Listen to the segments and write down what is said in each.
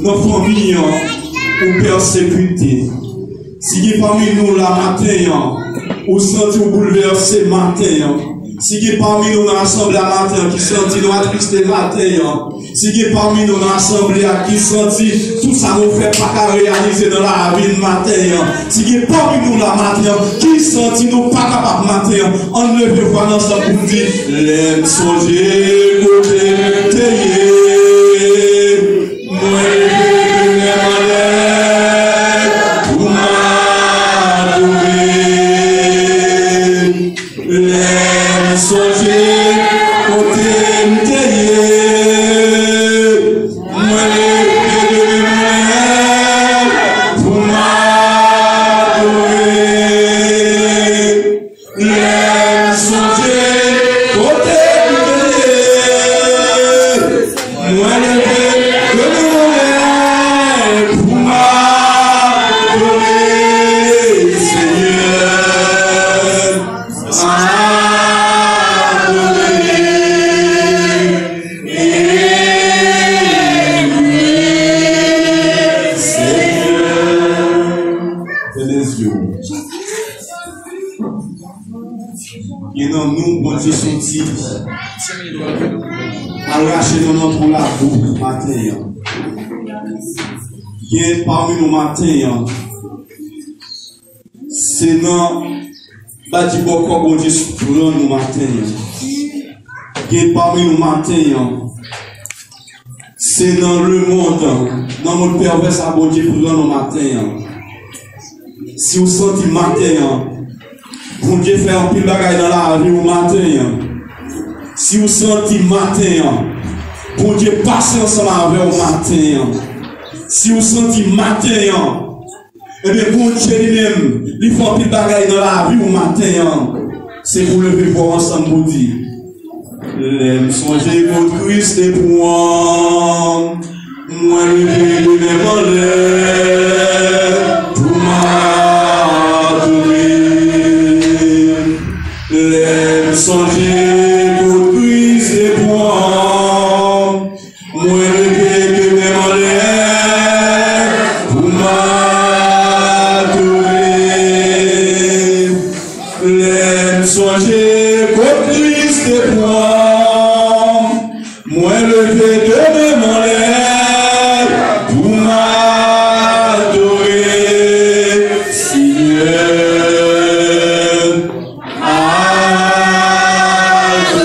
Nos familles ou persécutés. Si qui parmi nous la matin, ou senti ou bouleversé matin, si qui parmi nous dans l'assemblée matin, qui senti nous attristé matin, si qui parmi nous dans l'assemblée qui senti tout ça nous fait pas qu'à réaliser dans la vie matin, si qui parmi nous la matin, qui senti nous pas capable matin, on ne peut voir ensemble pour dire, l'aime songer, côté, tayé. Parmi nous matin, c'est dans bâti beaucoup bon Dieu prend nous matin. Parmi nous matin, c'est dans le monde, dans notre pervers à bon Dieu prend nous matin. Si vous sentez matin, bon Dieu fait un pile bagaille dans la vie au matin. Si vous sentez matin, bon Dieu passe ensemble avec au matin. Si vous sentez matin, eh bien, bon Dieu lui-même, il faut un petit bagaille dans la vie au matin. C'est pour lever pour ensemble pour dire. L'aime songer votre Christ et pour moi. Moi, lever lui-même en l'air. Pour m'adorer. L'aime songer votre Christ et pour moi. Moi, lever lui-même en l'air. Songer contre Christ et moi, moi levé de mes mains pour m'adorer, Seigneur,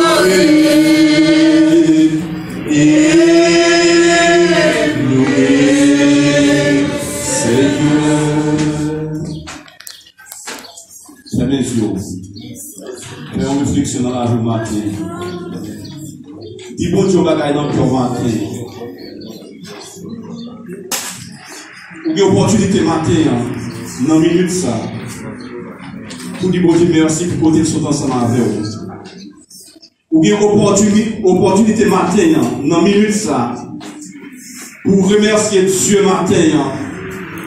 adorer et louer, Seigneur. Fermez les yeux. Et on réflexion dans la rue matin. Dis bon Dieu bagaille dans le cœur matin. Ou une opportunité matin, dans une minute ça. Pour dire bon Dieu merci pour côté de son ensemble avec vous. Ou une opportunité matin, dans une minute ça. Pour remercier Dieu matin.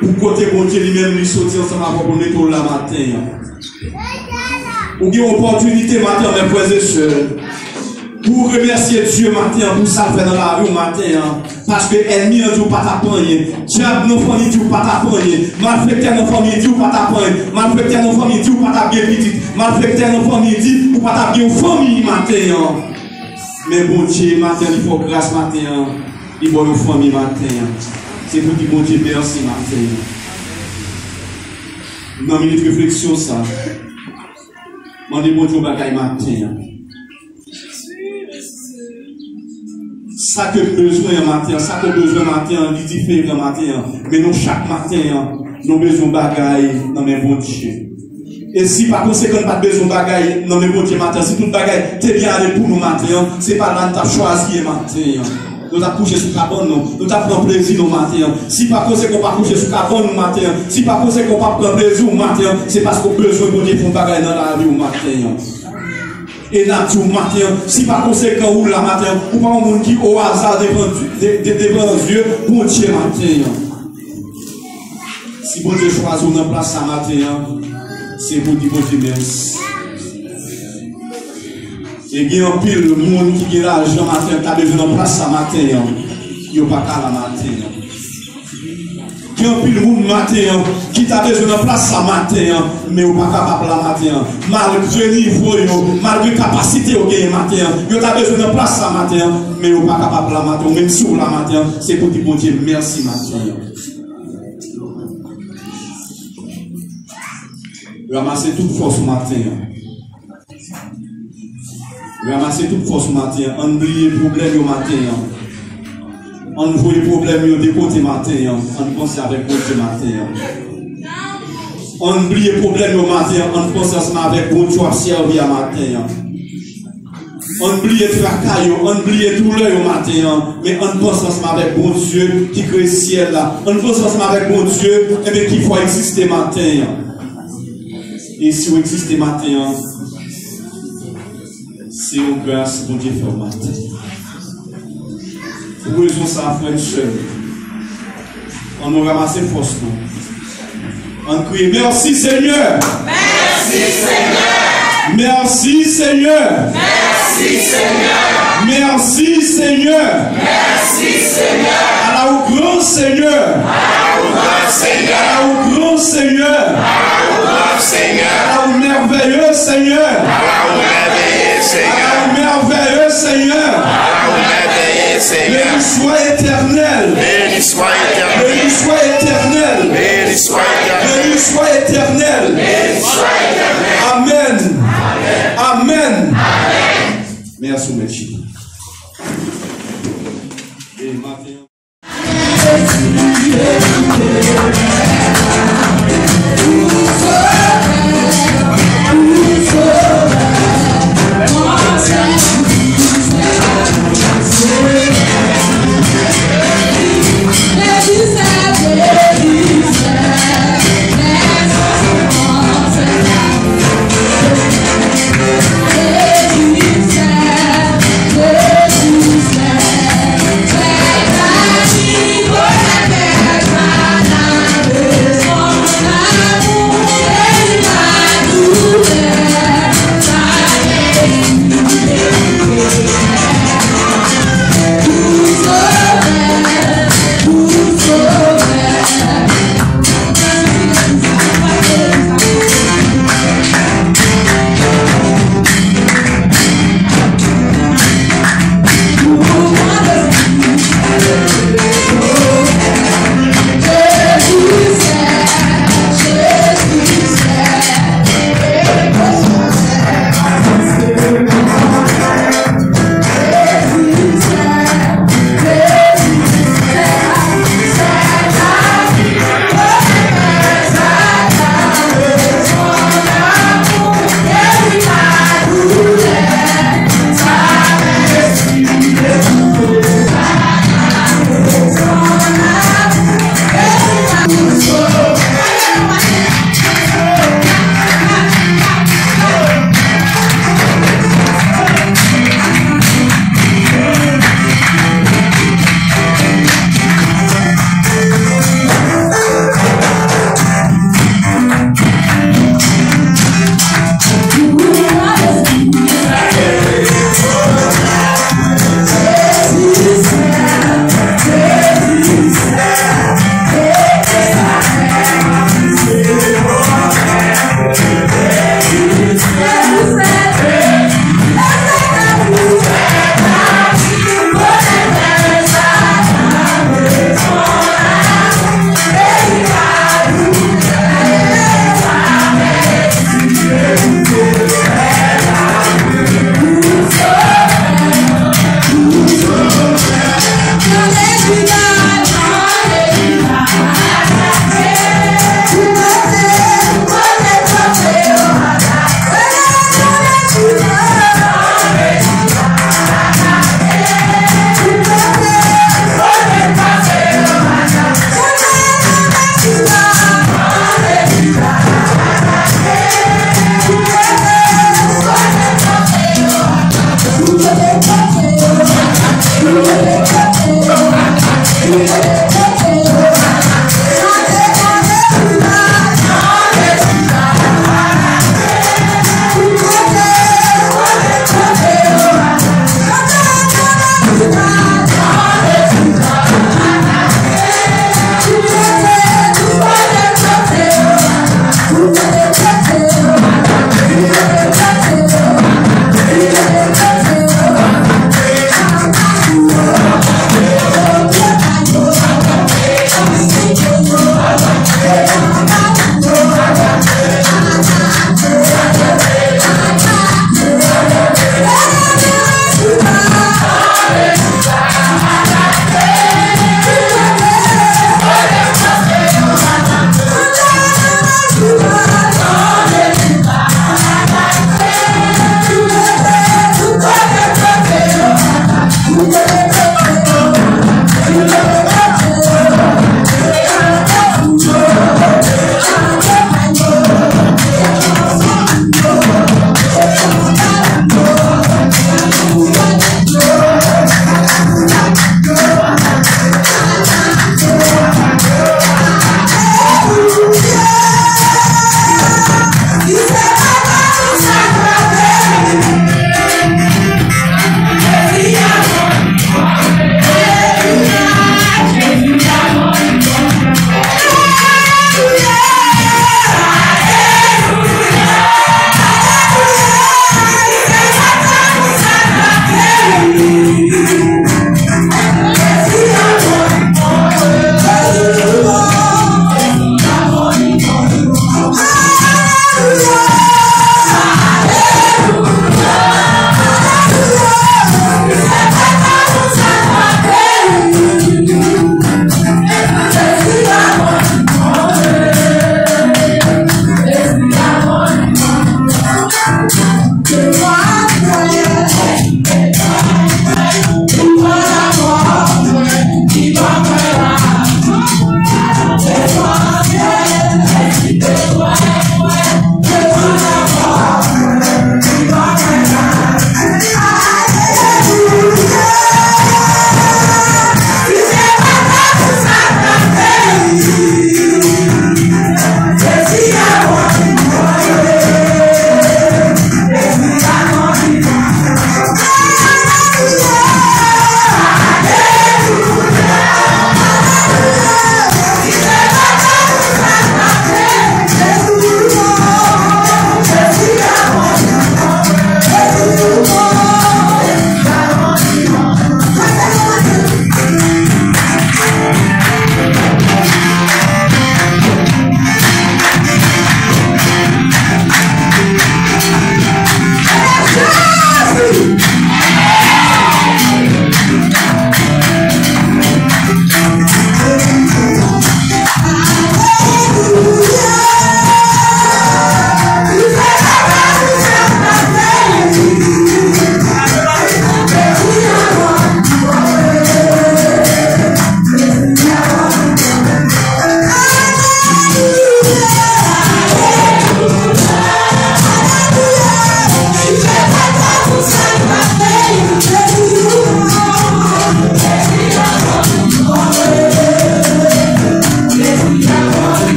Pour côté bon Dieu lui-même lui sortir ensemble avec vous pour la matin. Ou une opportunité matin, mes frères et sœurs, pour remercier Dieu matin pour ça fait dans la vie au matin, parce que ennemi ne dit pas t'apprendre, diable nos familles dit pas t'apprendre, malfecteur nos familles dit pas t'apprendre, malfecteur nos familles dit pas t'apprendre petite, malfecteur nos familles dit pas t'apprendre famille matin. Mais bon Dieu matin il faut grâce matin, il faut une famille matin. C'est pour dire, bon Dieu, merci matin. Dans une minute de réflexion, ça. Demandez bon Dieu, bagaille matin. Ça que besoin matin, ça que besoin matin, il différent matin. Mais nous, chaque matin, nous avons besoin de bagaille dans mes bons Dieu. Et si par conséquent, pas besoin de bagaille dans mes bons Dieu matin, si toute bagaille, t'es bien allé pour nous matin, c'est pas là que tu as choisi matin. Nous avons couché sur carbone, nous avons pris plaisir nos matin. Si par conséquent, pas couché sur carbone nous matin, si par conséquent, pas prendre plaisir au matin, c'est parce qu'on a besoin de faire bagaille dans la vie au matin. Et là, tout matin, si par conséquent, ou la matin, ou pas un monde qui au hasard devant Dieu, bon Dieu matin. Si bon Dieu choisit une place ce matin, c'est pour dire bon Dieu merci. Et il y a un pile de monde qui a l'argent matin, qui a besoin de place ce matin, il n'y a pas qu'à la matin. Il y a un pile de monde matin qui a besoin de place ce matin, mais il n'y a pas capable la matin. Malgré le niveau, malgré la capacité au gain matin, il y a besoin de place ce matin, mais il n'y a pas capable la matin. Même sur la matin, c'est pour dire bon Dieu merci matin. Ramasser toute force matin. Ramasser toute force matin. On oublie les problèmes au matin. On voit les problèmes de côté matin. On pense avec bon Dieu matin. On oublie les problèmes au matin. On pense avec bon Dieu à servir matin. On oublie les tracas, on oublie les douleurs au matin. Mais on pense avec bon Dieu qui crée le ciel là. On pense avec bon Dieu qui faut exister matin. Et si vous existez matin, c'est une grâce pour Dieu fait matin. Pour raison ça, frère seul. On nous ramasse force. On crie merci Seigneur. Merci Seigneur. Merci Seigneur. Merci Seigneur. Merci Seigneur. Merci Seigneur. À la grand Seigneur. À la grand Seigneur. À la grand Seigneur. Seigneur, à la merveilleux Seigneur, à la merveilleux Seigneur, à la merveilleux Seigneur, à la merveilleux Seigneur, béni soit éternel, béni soit éternel, béni soit éternel, béni soit éternel, béni soit éternel, béni soit éternel. Amen, amen, amen. Merci monsieur. Et maintenant. Bye.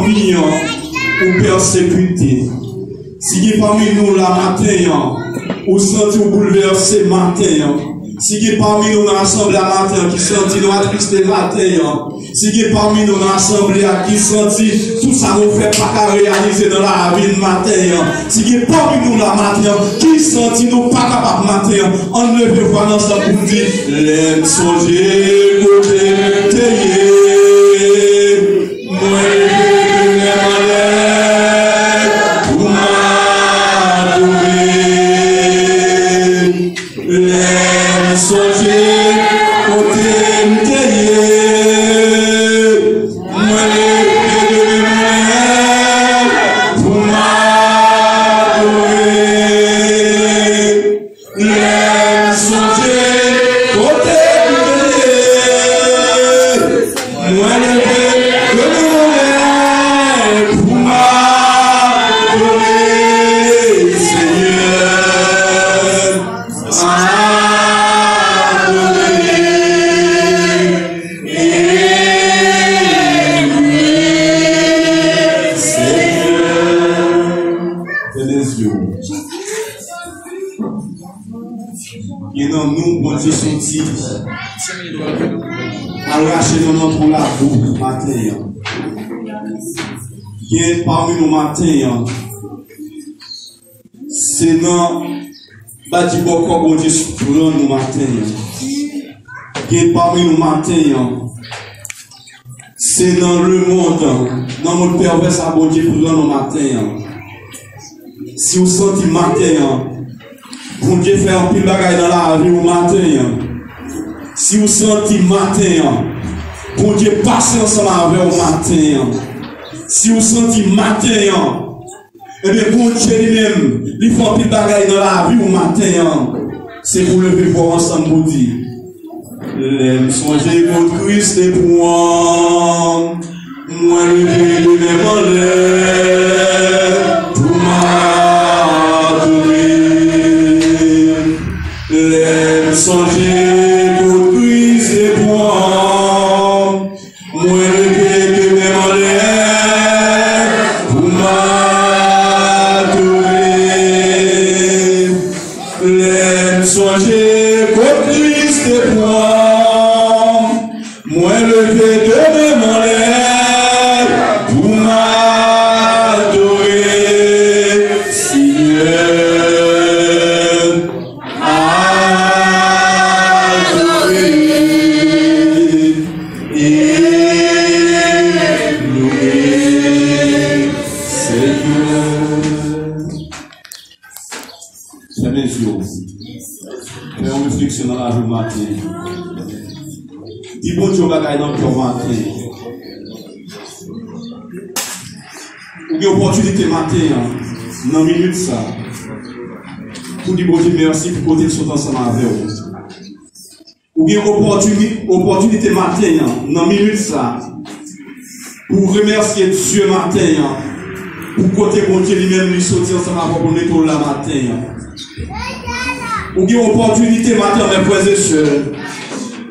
famille ou persécuté, si parmi nous la matin, ou senti ou bouleversé matin, si parmi nous dans l'assemblée matin qui sentit nous attristé matin, si parmi nous dans l'assemblée qui sentit tout ça nous fait pas qu'à réaliser dans la vie matin, si parmi nous la matin qui sentit nous pas capable matin, on ne peut voir dans ça pour dire l'aime songer côté théier. Arracher dans la boue matin. Bien parmi nous matin. C'est dans bâti beaucoup bon Dieu pour nous matin. Bien parmi nous matin. C'est dans le monde, dans notre pervers à bon Dieu pour nous matin. Si vous sentez matin, bon Dieu fait un pile bagaille dans la vie au matin. Si vous sentez matin, bon Dieu passe ensemble avec vous matin. Si vous sentez matin, eh bien bon Dieu lui-même, il fait un petit bagaille dans la vie au matin. C'est pour lever pour ensemble pour dire. L'aime songer contre Christ et pour moi. Moi lever lui-même en l'air. Pour m'adorer. L'aime songer. Dis bon Dieu bagaille dans le matin. Ou une opportunité matin, dans une minute ça. Pour dire bon Dieu merci pour côté sont ensemble avec vous. Ou une opportunité matin, dans une minute ça. Pour remercier Dieu matin. Pour côté bon Dieu lui-même lui sortir ensemble avec vous pour la matin. Ou une opportunité matin, mes frères et sœurs.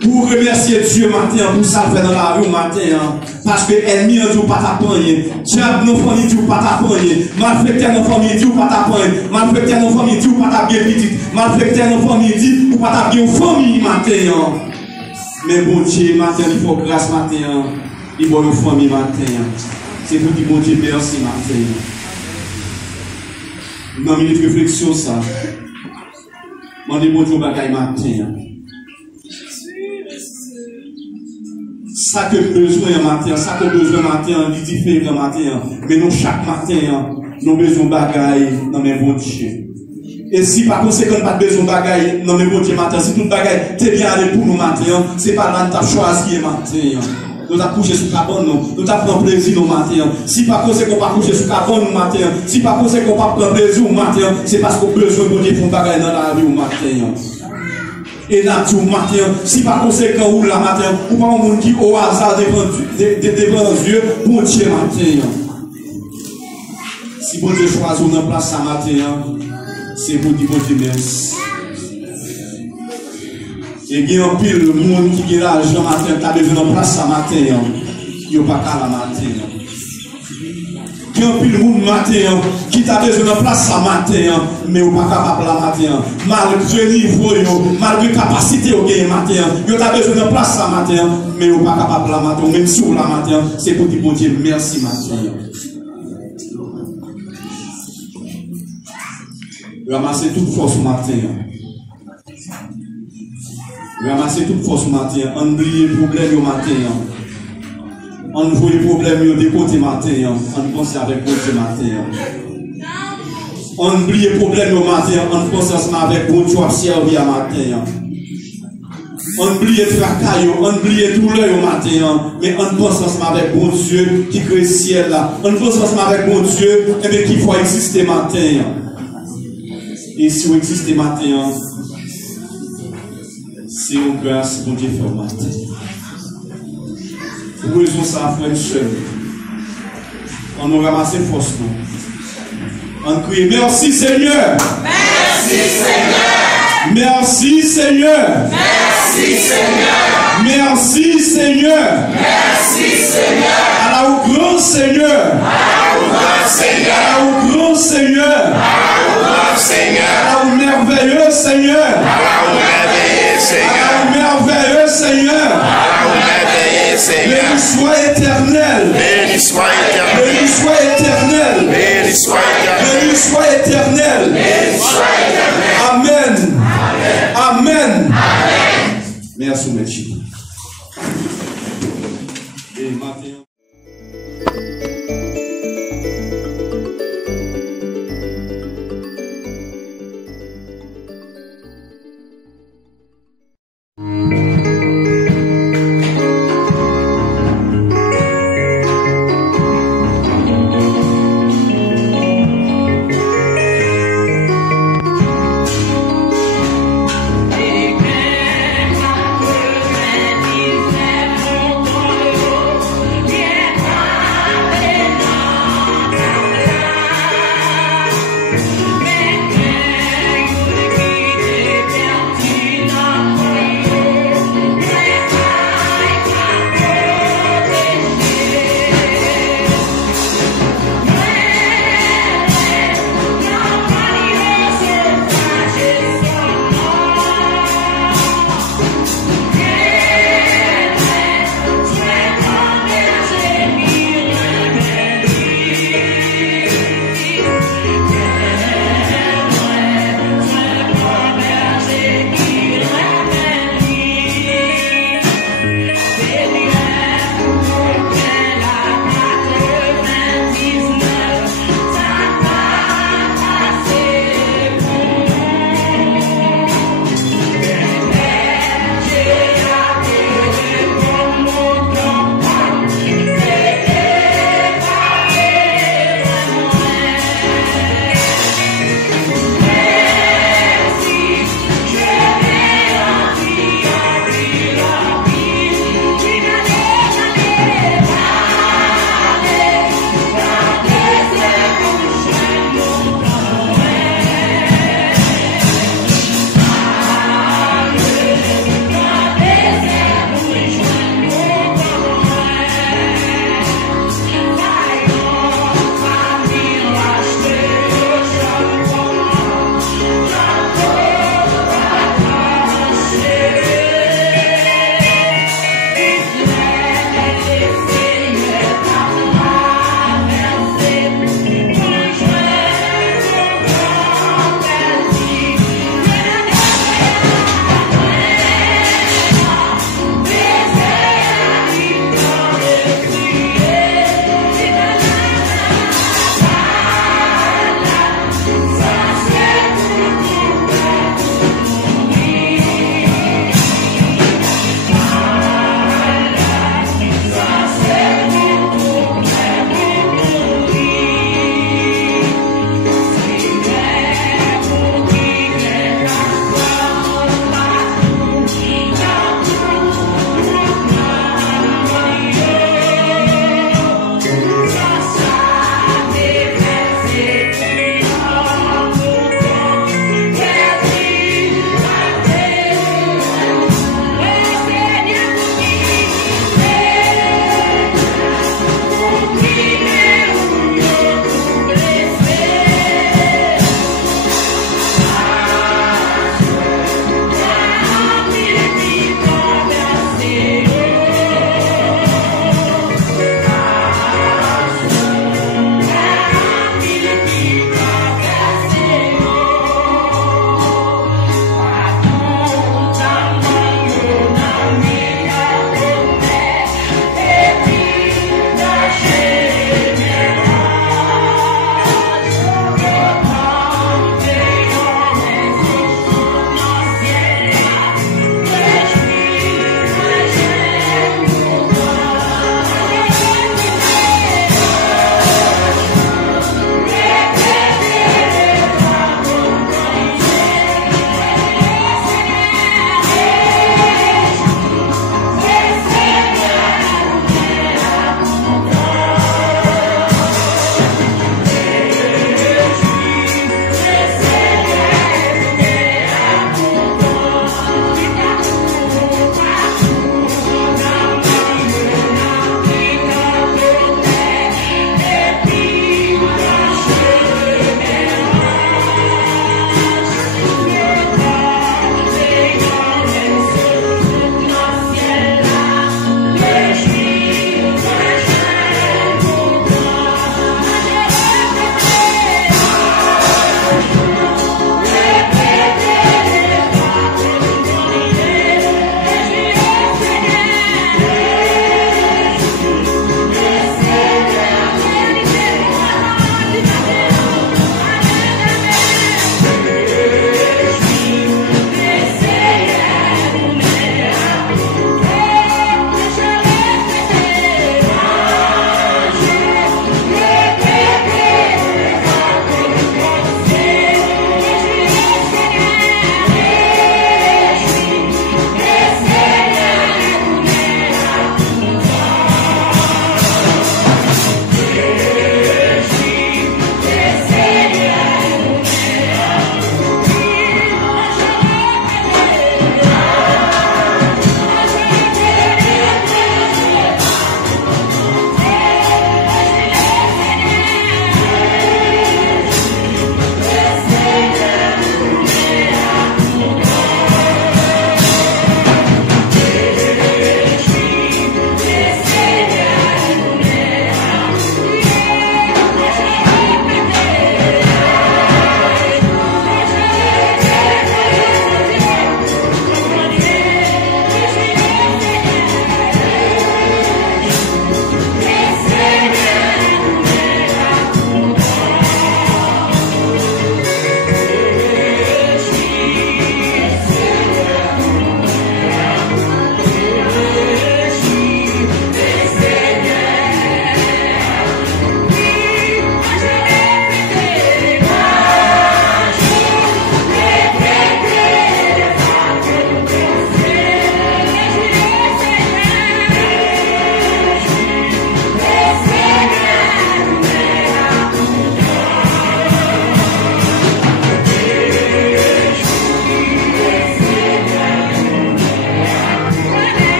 Pour remercier Dieu matin pour ça fait dans la vie au matin. Parce que ennemi ne dit pas t'apprendre. Diable nos familles dit pas t'apprendre. Malfecteur nos familles dit pas t'apprendre. Malfecteur nos familles dit pas t'apprendre petite. Malfecteur nos familles dit pas t'apprendre famille matin. Mais bon Dieu matin il faut grâce matin. Il faut une famille matin. C'est pour dire bon Dieu merci matin. Dans une minute de réflexion ça. Mandez bon Dieu bagaille matin. Ça que besoin matin, ça que besoin matin, il différent matin. Mais nous chaque matin, nous besoin bagaille dans mes bons Dieu. Et si par conséquent pas besoin bagaille dans mes bons Dieu matin, si tout bagaille t'es bien allé pour nous matin, c'est pas là que t'as choisi matin. Nous avons couché sur cabane, nous avons pris plaisir au matin. Si par conséquent pas couché sur cabane au matin, si par conséquent pas prendre plaisir au matin, c'est parce qu'on a besoin de Dieu pour bagaille dans la vie au matin. Et là, tout matin, si par conséquent, ou la matin, ou pas un monde qui au hasard devant Dieu, bon Dieu matin. Si bon Dieu choisit une place à matin, c'est pour dire bon Dieu merci. Et il y a un pile de monde qui a l'argent matin, qui a besoin de place à matin, il n'y a pas qu'à la matin. Qui ont pile monde matin, qui t'a besoin de place à matin, mais ou pas capable la matin. Malgré niveau, malgré capacité au gain matin, vous avez besoin de place à matin, mais ou pas capable la matin, même si vous la matin, c'est pour dire bon Dieu, merci matin. Ramassez toute force matin. Ramassez toute force matin. On oublie le problème au matin. On voit les problèmes de côté matin. On pense avec Dieu matin. On oublie les problèmes au matin. On pense avec Dieu servir matin. On oublie les tracas, on oublie les douleurs au matin. Mais on pense avec bon Dieu qui crée le ciel là. On pense avec bon Dieu qui faut exister matin. Et si vous existez matin, c'est une grâce pour Dieu fait matin. Pour raison ça, frère seul. On nous ramasse force. On crie merci Seigneur. Merci Seigneur. Merci Seigneur. Merci Seigneur. Merci Seigneur. Merci Seigneur. À la grand Seigneur. À la grand Seigneur. À la grand Seigneur. À la grand Seigneur. À la merveilleux Seigneur. À la merveilleux Seigneur. À la merveilleux Seigneur. À la merveilleux Seigneur. Béni soit éternel. Béni soit éternel. Béni soit éternel. Béni soit éternel. Béni soit éternel. Béni soit éternel. Amen. Amen. Amen. Merci, monsieur. Et maintenant. Et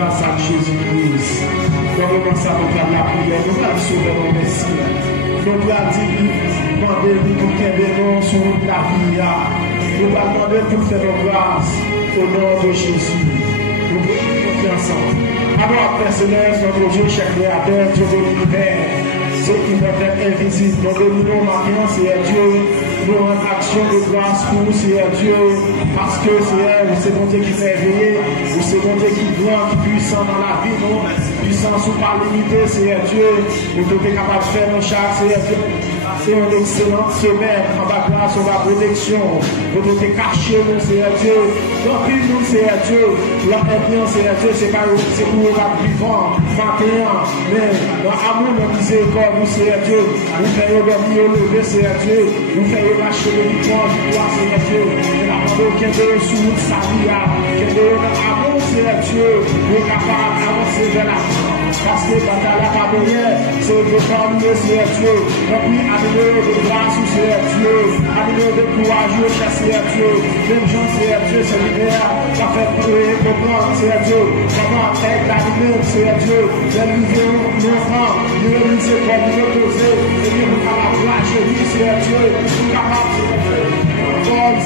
grâce à Jésus-Christ. Dans le moment ça, nous allons la prière, nous allons sauver nos messieurs. Nous allons demander pour qu'elle dénonce sur la vie. Nous allons demander pour faire nos grâces au nom de Jésus. Nous prions ensemble. Alors, Père Céleste, notre Dieu, cher Créateur, Dieu de l'univers, ce qui peut être invisible, nous dominons maintenant, c'est Dieu. Nous rendons action de grâce pour vous, Seigneur Dieu, parce que c'est mon Dieu qui fait éveiller, c'est mon Dieu qui est grand, qui est puissant dans la vie, non, puissant sous par limité, Seigneur Dieu, nous sommes capables de faire nos chaque, Seigneur Dieu. C'est une excellente semaine, en bas grâce, en bas protection. Vous devez cacher nous, Seigneur Dieu. Remplis nous, Seigneur Dieu. L'entretien, Seigneur Dieu, c'est pour le vivant, 21. Mais dans l'amour, dans la miséricorde, nous, Seigneur Dieu, nous faisons dormir au lever, Seigneur Dieu. Nous faisons lâcher le victoire du roi, Seigneur Dieu. Et la parole qui est de sous sa vie, qui est de l'amour, Seigneur Dieu. Nous sommes capables d'avancer vers la fin. Parce que quand la parole, c'est de parler, Seigneur Dieu. Remplis de grâce, Seigneur Dieu, amener de courage, cher Seigneur Dieu, même gens, Seigneur Dieu, c'est l'hiver, ça fait comprendre, Seigneur Dieu, comment être l'animal, Seigneur Dieu, les nouveaux enfants, nous réaliser comme nous reposer, et bien nous capables de lâcher, oui, Seigneur Dieu, nous capables, Seigneur Dieu,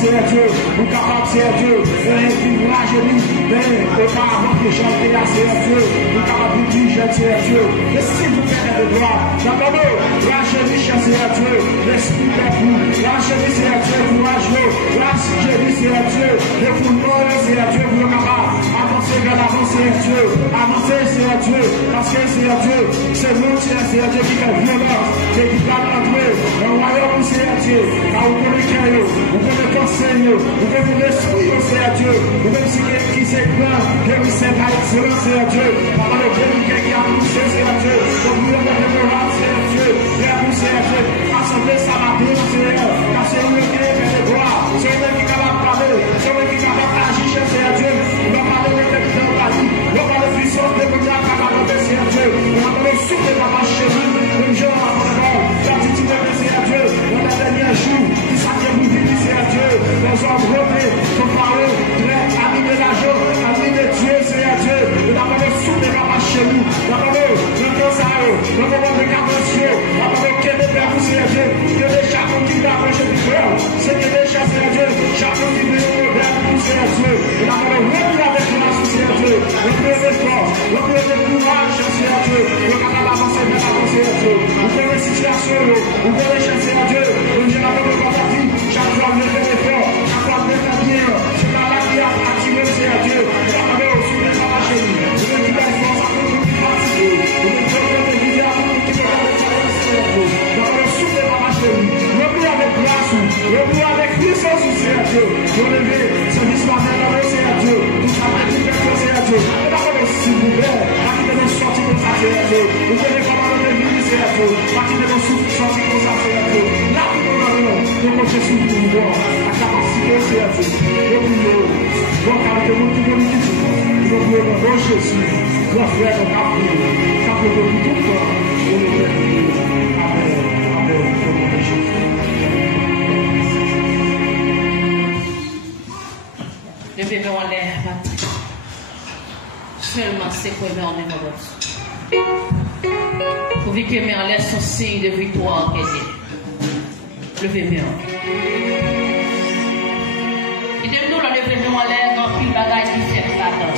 Seigneur Dieu, nous capables, Seigneur Dieu, de lâcher, mais auparavant que j'en ai là, Seigneur Dieu, nous capables de diriger, Seigneur Dieu, et si vous faites de droit, d'abord, lâchez, cher Seigneur Dieu, l'esprit de vous, lâchez-lui, Seigneur Dieu, courageux, lâchez-lui, Seigneur Dieu, le football, Seigneur Dieu, vous le capable, avancez vers l'avant, Seigneur Dieu, avancez, Seigneur Dieu, parce que, Seigneur Dieu, c'est nous, Seigneur Dieu, qui fait violence, qui va entrer dans le royaume, Seigneur Dieu, car vous connaissez, vous connaissez conseil, vous connaissez l'esprit, Seigneur Dieu, vous connaissez qui c'est grand, qui c'est par excellence, Seieur Dieu, par le bien qui a poussé, Seieur Dieu, donc vous le mettez, Seieur Dieu, Seigneur Dieu, assemblée ça matin, Seigneur, car c'est lui qui est de gloire, c'est lui qui est capable de parler, c'est lui qui est capable d'agir, Seigneur Dieu, on va parler de l'éternité dans la vie, on va parler de puissance, de pouvoir capable de Seigneur Dieu, on va parler de souffle de papa chez nous, même genre à mon gratitude de Seigneur Dieu, dans les derniers jours, qui s'acquiert vous vivre, Seigneur Dieu, dans un brevet, ton parole, prêt, animer la joie, animer Dieu, Seigneur Dieu, on va parler de souffle de papa chez nous, on va parler de cancer, on va parler de carnation, on va parler de Père, vous, Seigneur Dieu, que les chacun qui t'approche du cœur, c'est que les chats, Seigneur Dieu, chacun qui veut vers vous, Seigneur Dieu, et la parole, remplis avec la Seigneur Dieu, remplis avec force, remplis avec courage, Seigneur Dieu, le capable d'avancer vers la Seigneur Dieu, vous faites les situations, vous faites les chats, Seigneur Dieu, vous gérez avec le parti, chaque fois vous faites l'effort, chaque fois vous faites bien, c'est par la vie à attirer, Seigneur Dieu, la parole, sous les pas chez nous, vous faites toute la force à tout le monde qui fatigué, vous faites toute la vie à tout le monde qui peut faire Seigneur Dieu. Remplis avec grâce, remplis avec puissance, Seigneur Dieu. Relevez ce discours dans le Seigneur Dieu. Tout travail qui fait le Seigneur Dieu. Et la parole, s'il vous plaît, à qui de nous sortir de ça, Seigneur Dieu. Vous connaissez comment nous devons, Seigneur Dieu. À qui de nous sortir de ça, Seigneur Dieu. Là, nous allons, nous comptons sur le pouvoir, la capacité, Seigneur Dieu. Nous prions, donc, avec nous, tout le monde, nous prions dans nom Jésus. Grand frère, nous prions. Capable de tout le temps. Et nous prions. Amen. Levez-moi en l'air, seulement c'est quoi mais on est mort. Vous voyez que mes en l'air sont signe de victoire. Levez-moi. Et de nous, levez-moi en l'air dans le bagage qui fait Satan.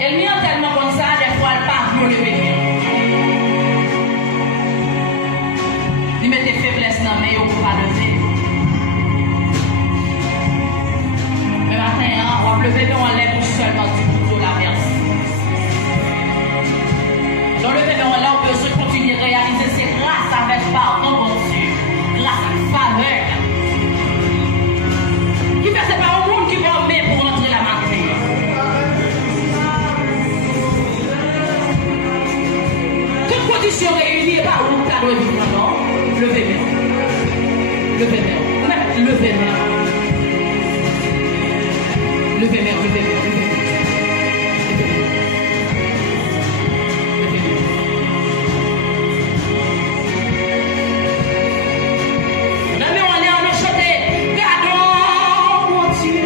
Elle vient tellement comme ça, des fois elle part pour lever. Il met des faiblesses dans mes yeux pour pas lever. Mais matin, on va lever on lève pour seulement du couteau la merci. Dans le lever on lève, on peut continuer à réaliser ses grâces avec pardon, mon Dieu. Grâce à faveur. Qui fait c'est pas au monde qui va emmener pour entrer la matin. Toute condition réunie par un cadeau de non. Levez-moi. Levez-moi. Levez-moi. Levez-moi. Levez-moi. On a mis en l'air, on a chanté. Gardons, mon Dieu.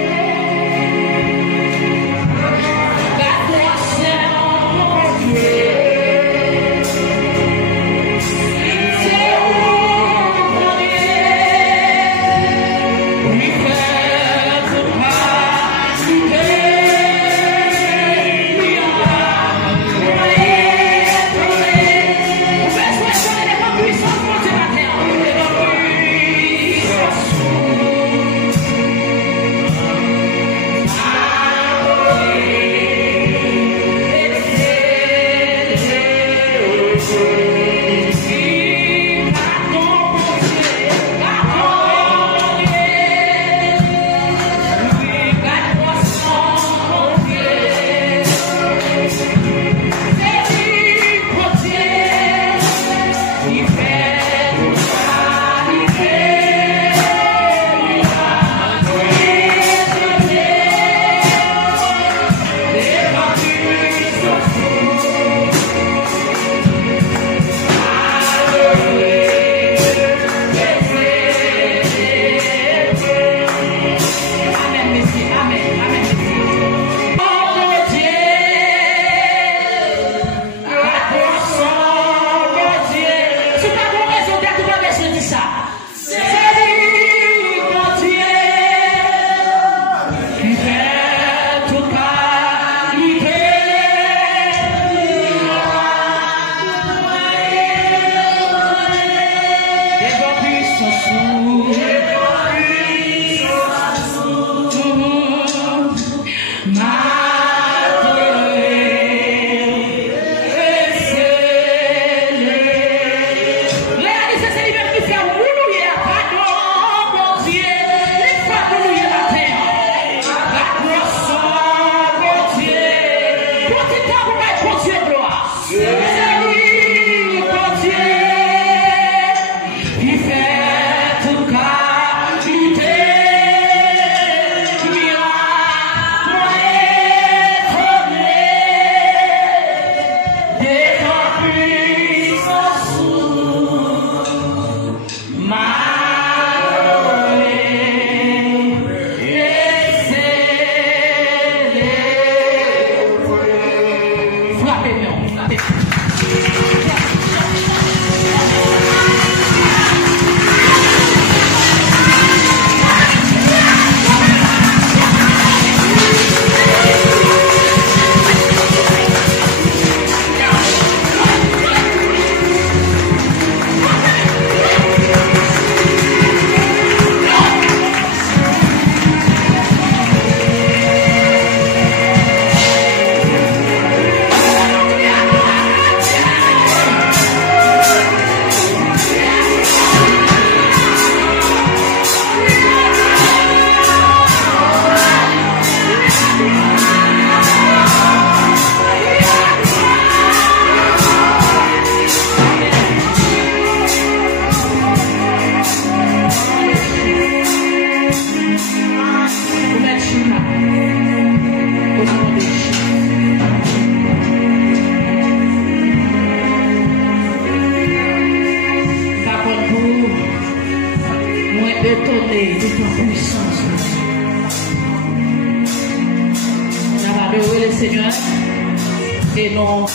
Seigneur, et nous allons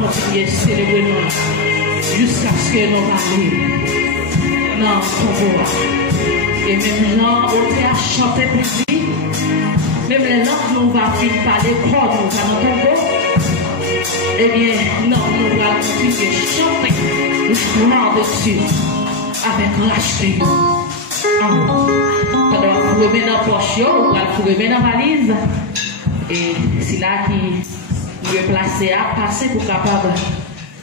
continuer à célébrer nous jusqu'à ce que nous allions dans ton bois. Et même là, on t'a chanté plus vite, même là que nous allons finir par les corps, nous allons dans ton bois. Eh bien, non, nous allons continuer à chanter le gloire de Dieu avec lâcheté. Quand on va remettre dans la poche, on va remettre dans la valise. Et c'est là qui nous est placé à passer pour capable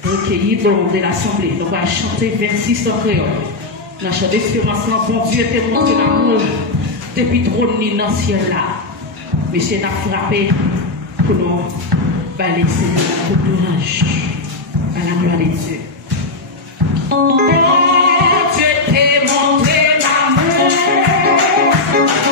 de recueillir de l'Assemblée. Nous allons chanter 26 en créole. Nous allons chanter l'espérance, bon Dieu te montre l'amour depuis trop de dans le ciel là. Monsieur n'a frappé pour nous laisser pour courage à la gloire de Dieu. Bon Dieu te montre l'amour. Yeah.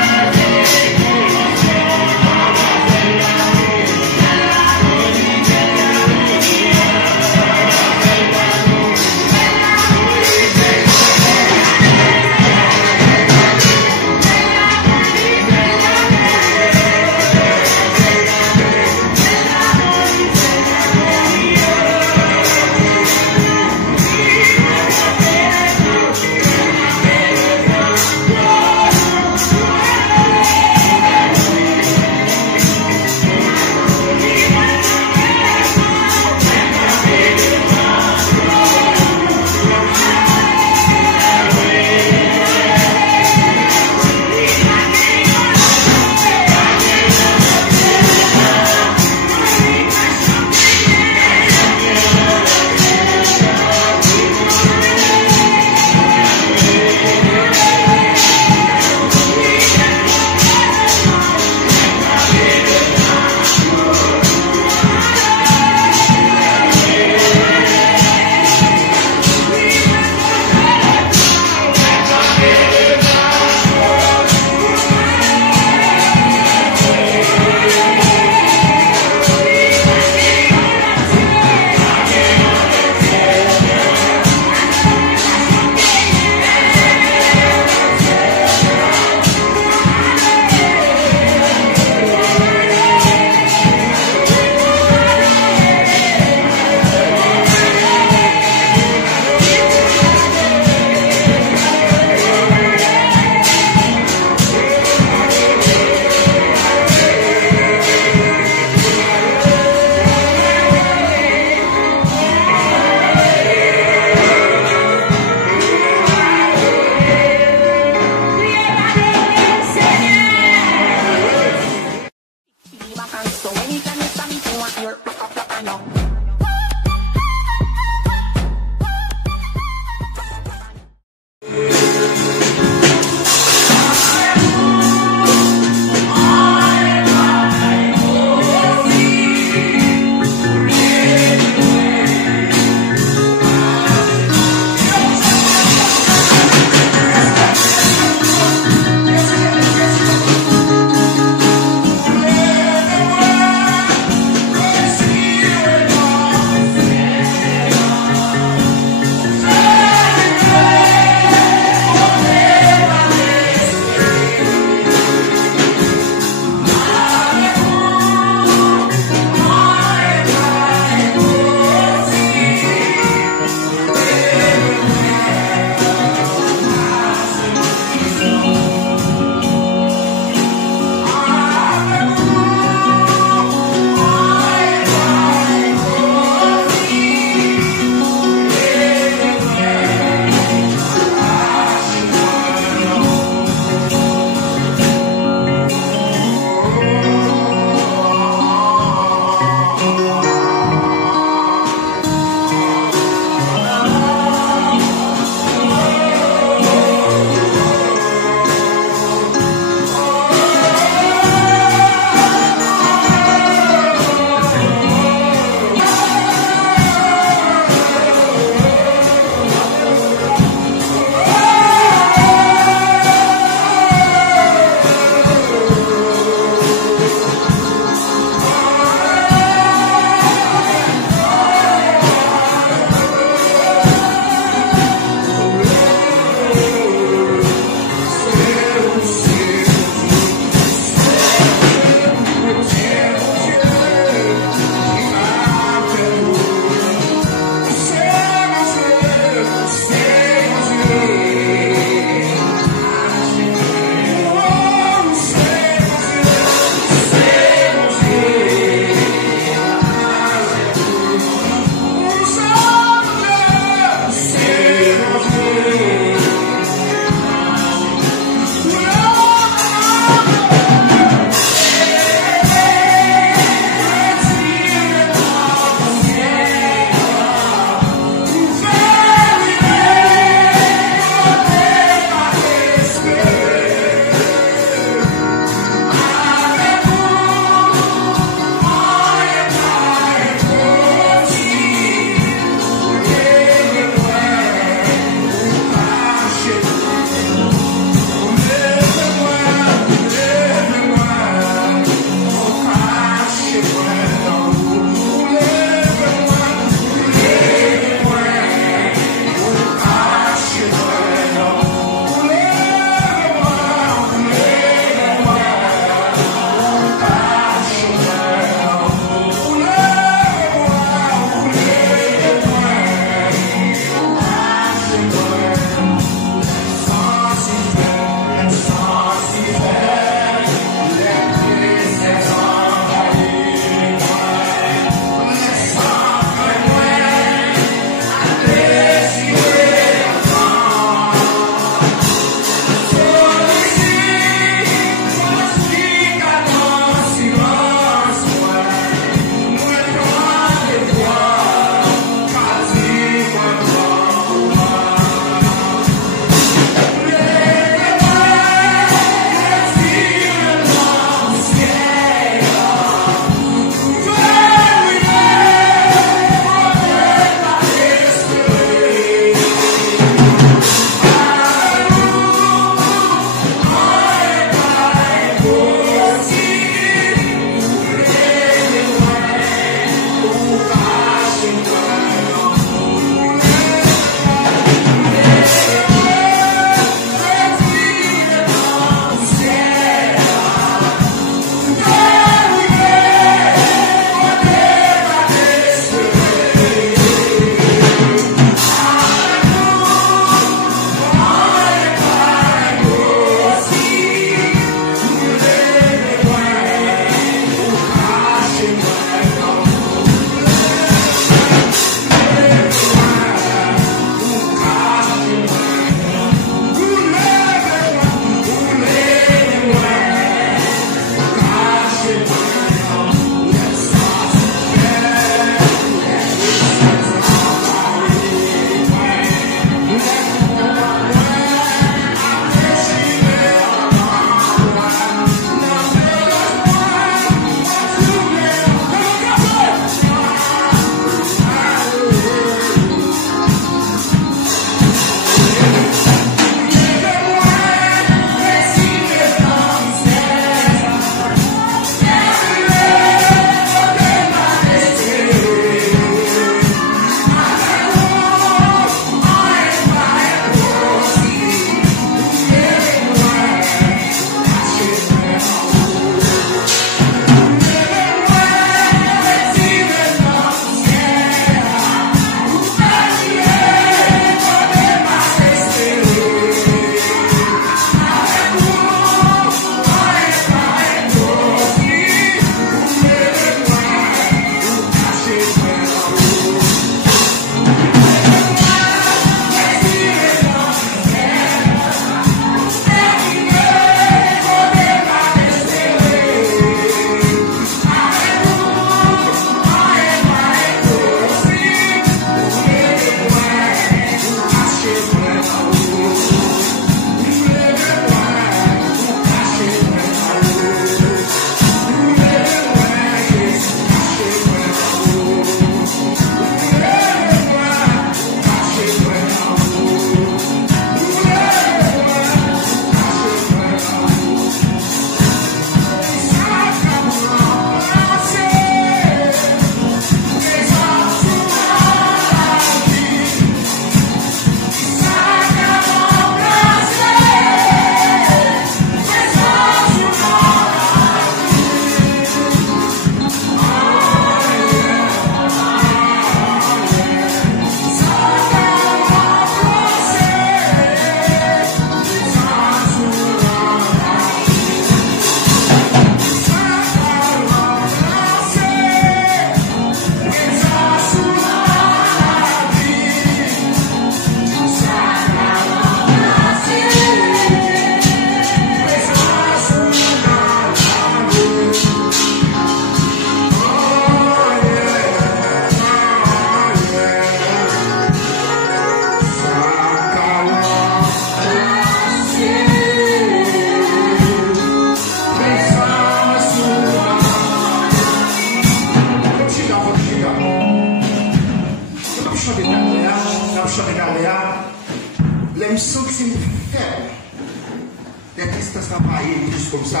travailler juste comme ça.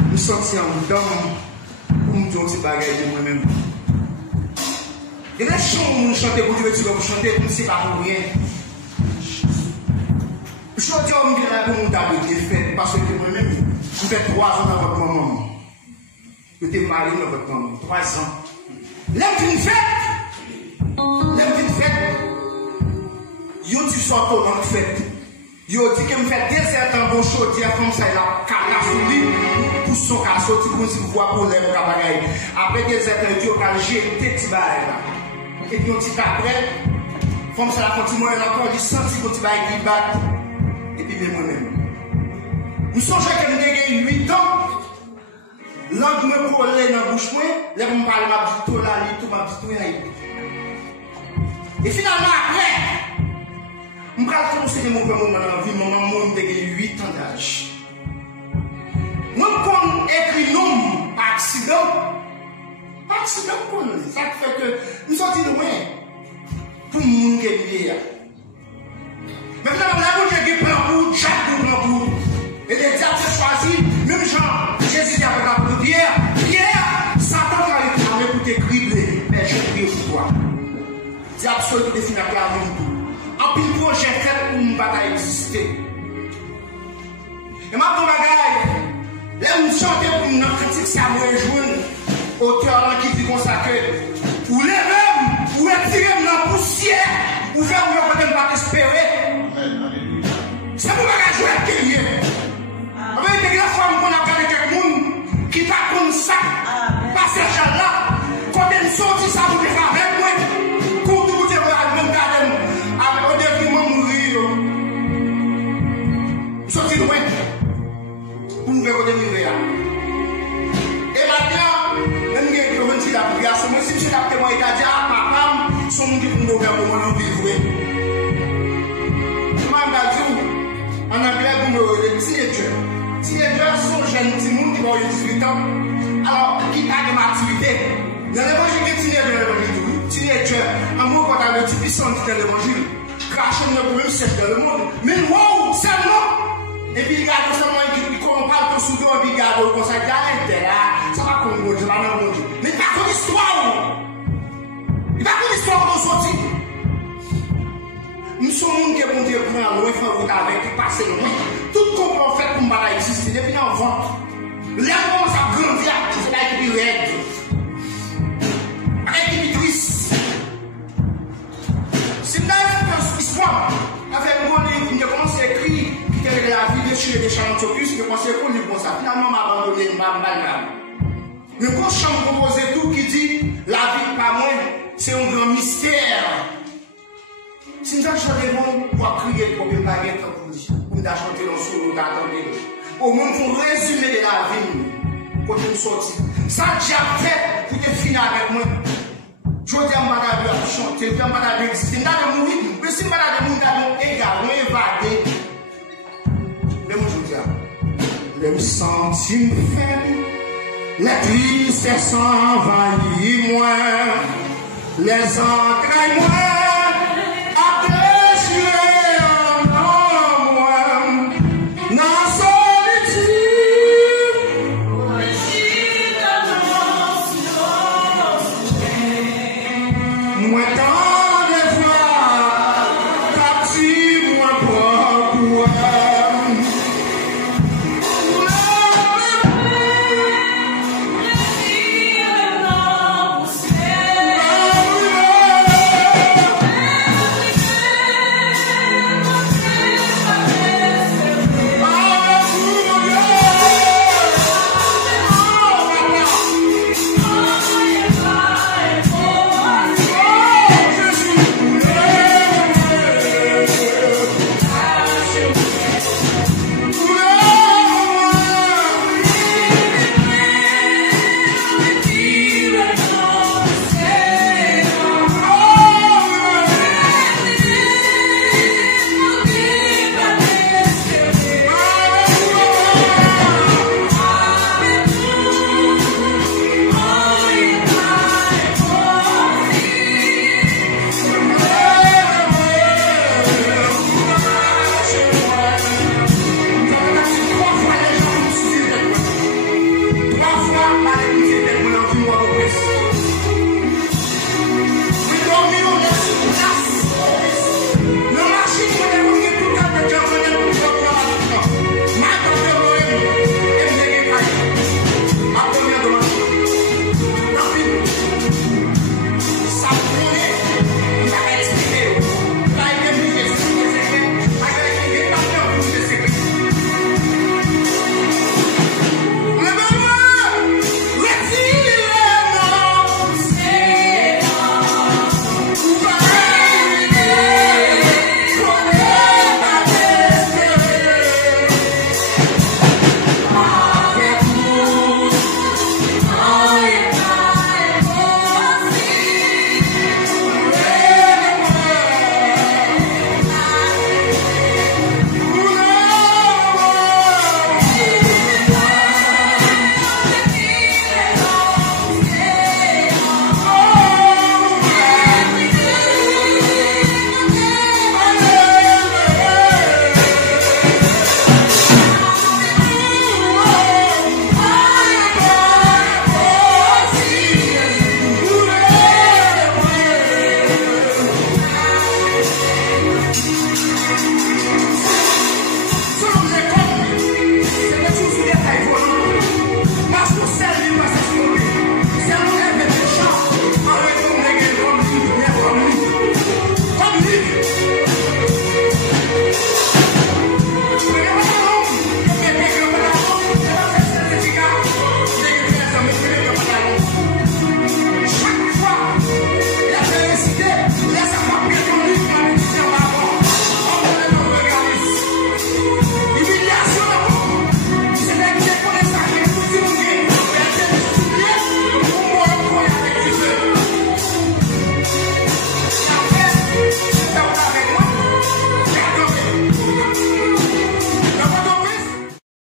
Je me sentis en dedans pour me dire un petit bagage de moi-même. Et les chants, nous chantons pour Dieu, pour chanter, pour ne sais pas pour rien. Je dis à mon gars pour mon dame de fait, parce que moi-même, je fais 3 ans dans votre maman. Je suis marié dans votre maman, 3 ans. L'homme d'une fête, yo tu sors tout dans fête. Yo dit que me fait désert en bon chaud, dire comme ça, il a cata sur lui, pour son cas sorti pour si vous voyez pour les bagailles. Après désert, Dieu a jeté petit bail là. Et puis on dit après, comme ça, la continue, elle a encore dit senti petit bail qui bat. Et puis moi-même. Vous songez que j'ai 8 ans, langue me collait dans la bouche, là, je me parle ma petite là, tout ma petite. Et finalement, après, je vais commencer des mauvais moments dans la vie, maman, j'ai 8 ans d'âge. Moi, quand écrit nom par accident, ça fait que nous sommes loin pour le monde qui est là. Maintenant, là, j'ai pris un bout, chaque bout, et les diables choisi, même Jean, Jésus avec la prière, Satan va aller pour te cribler, mais je prie pour toi. Diable seul qui définit la même tout. En pile projet fait pour une bataille exister. Et ma bagaille, là où nous chantons pour une critique, ça me rejoint. Auteur qui dit comme ça que, ou les mêmes, ou retirer dans la poussière, ou faire ou ne pas espérer. C'est pour bagage jouer qui est lié. Avec des femmes qu'on a gardé quelqu'un qui t'a comme ça, pas ces gens-là, quand ils sortent, ça vous fait avec moi. Quand vous devez même garder avec un détriment mourir. Sortez loin. Pour nous faire délivrer. Et maintenant, même si je suis la prière, c'est moi si je suis la témoin, il a dit, ah, papa, son monde qui peut nous faire pour nous vivre. Je m'en dis, en anglais, vous me dites, teenagers sont jeunes, petits monde qui ont 18 ans, alors qui a des activités. Dans l'évangile, les teenagers, en mot quand on a le petit puissant de l'évangile, crachant le problème, c'est dans le monde. Mais wow, seulement. Et puis, il garde seulement, il parle de soudure, il garde comme ça, il garde, ça va comme ça va dans le monde. Mais il va comme l'histoire. Il va comme l'histoire de sortir. Nous sommes gens qui vont dire prendre loin, faire route avec, qui passe loin. Tout qu'on peut faire pour ne exister, depuis en vente. Les gens ça grandit, c'est là qui est raide. Avec une triste. C'est là que l'histoire, avec moi, il a commencé à écrire, qui était la vie de chez les Chantopus, il a commencé à écrire le bon ça. Finalement, m'a abandonné, m'a malgré. Le grand chant proposé tout qui dit, la vie pas moins, c'est un grand mystère. Si nous chantons, on va crier pour une baguette pour nous chanter dans le solo d'attendre. Au moins, pour résumer de la vie, quand nous sortons. Ça, j'ai fait pour te finir avec moi. Je dis à ma madame de chanter, je dis à ma madame d'exister. Je dis à mourir, mais si ma madame de mourir, également évadé. Mais moi, je dis à le sentiment faible, la tristesse envahit moi, les entrailles moi.